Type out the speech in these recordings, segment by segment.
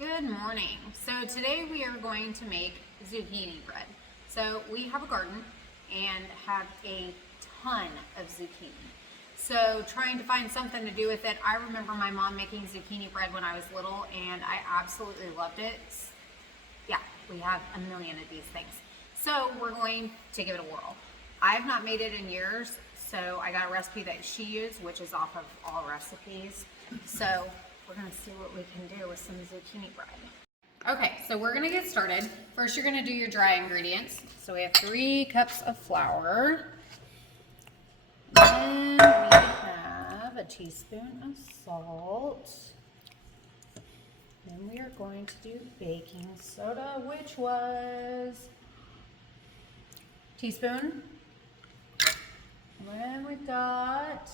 Good morning. So today we are going to make zucchini bread. So we have a garden and have a ton of zucchini. So trying to find something to do with it. I remember my mom making zucchini bread when I was little and I absolutely loved it. Yeah, we have a million of these things. So we're going to give it a whirl. I have not made it in years, so I got a recipe that she used, which is off of All Recipes. So we're gonna see what we can do with some zucchini bread. Okay, so we're gonna get started. First, you're gonna do your dry ingredients. So we have 3 cups of flour. Then we have a teaspoon of salt. Then we are going to do baking soda, which was a teaspoon. And then we've got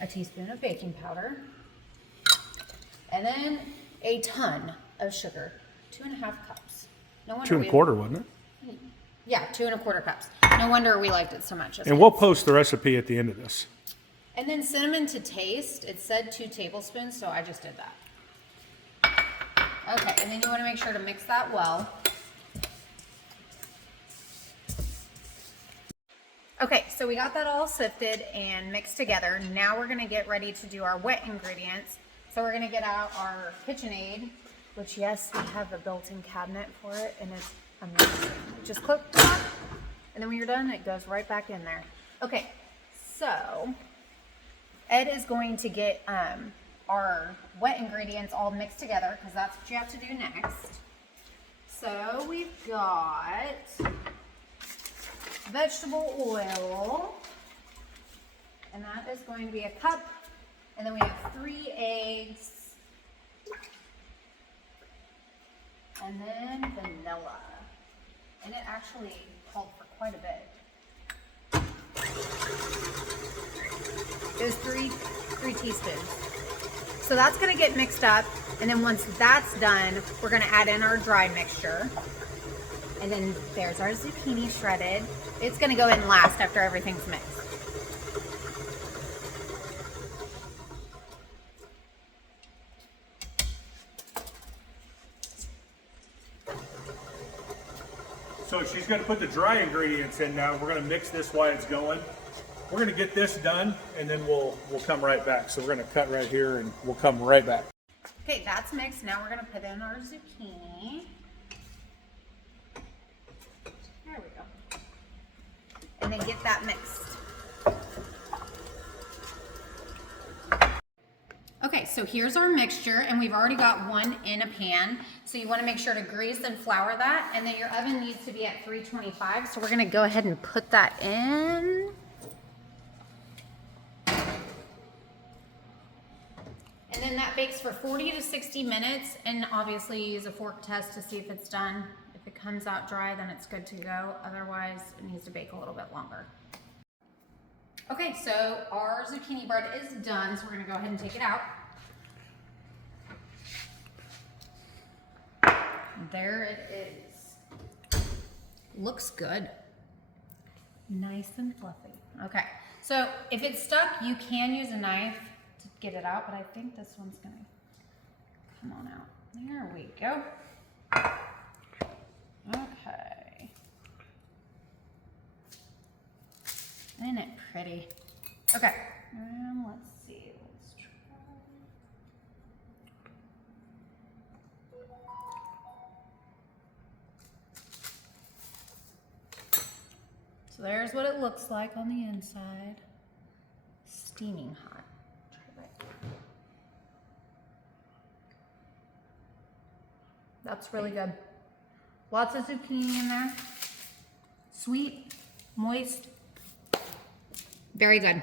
a teaspoon of baking powder. And then a ton of sugar, 2.5 cups. No wonder 2 1/4, wasn't it? Yeah, 2 1/4 cups. No wonder we liked it so much. And we'll post the recipe at the end of this. And then cinnamon to taste. It said 2 tablespoons, so I just did that. Okay, and then you want to make sure to mix that well. Okay, so we got that all sifted and mixed together. Now we're gonna get ready to do our wet ingredients. So we're gonna get out our KitchenAid, which yes, we have a built-in cabinet for it, and it's amazing. Just click the top, and then when you're done, it goes right back in there. Okay, so Ed is going to get our wet ingredients all mixed together, because that's what you have to do next. So we've got vegetable oil, and that is going to be a cup. And then we have 3 eggs, and then vanilla. And it actually called for quite a bit. It was 3 teaspoons. So that's gonna get mixed up, and then once that's done, we're gonna add in our dry mixture. And then there's our zucchini shredded. It's gonna go in last after everything's mixed. So she's going to put the dry ingredients in now. We're going to mix this while it's going. We're going to get this done, and then we'll come right back. So we're going to cut right here, and we'll come right back. Okay, that's mixed. Now we're going to put in our zucchini. There we go. And then get that mixed. Okay, so here's our mixture, and we've already got one in a pan. So you want to make sure to grease and flour that, and then your oven needs to be at 325. So we're going to go ahead and put that in. And then that bakes for 40 to 60 minutes, and obviously use a fork test to see if it's done. If it comes out dry, then it's good to go. Otherwise, it needs to bake a little bit longer. Okay, so our zucchini bread is done, so we're gonna go ahead and take it out. There it is. Looks good. Nice and fluffy. Okay, so if it's stuck, you can use a knife to get it out, but I think this one's gonna come on out. There we go. Okay. Isn't it pretty? Okay, let's see. Let's try. So there's what it looks like on the inside. Steaming hot. Try that. That's really good. Lots of zucchini in there. Sweet, moist. Very good.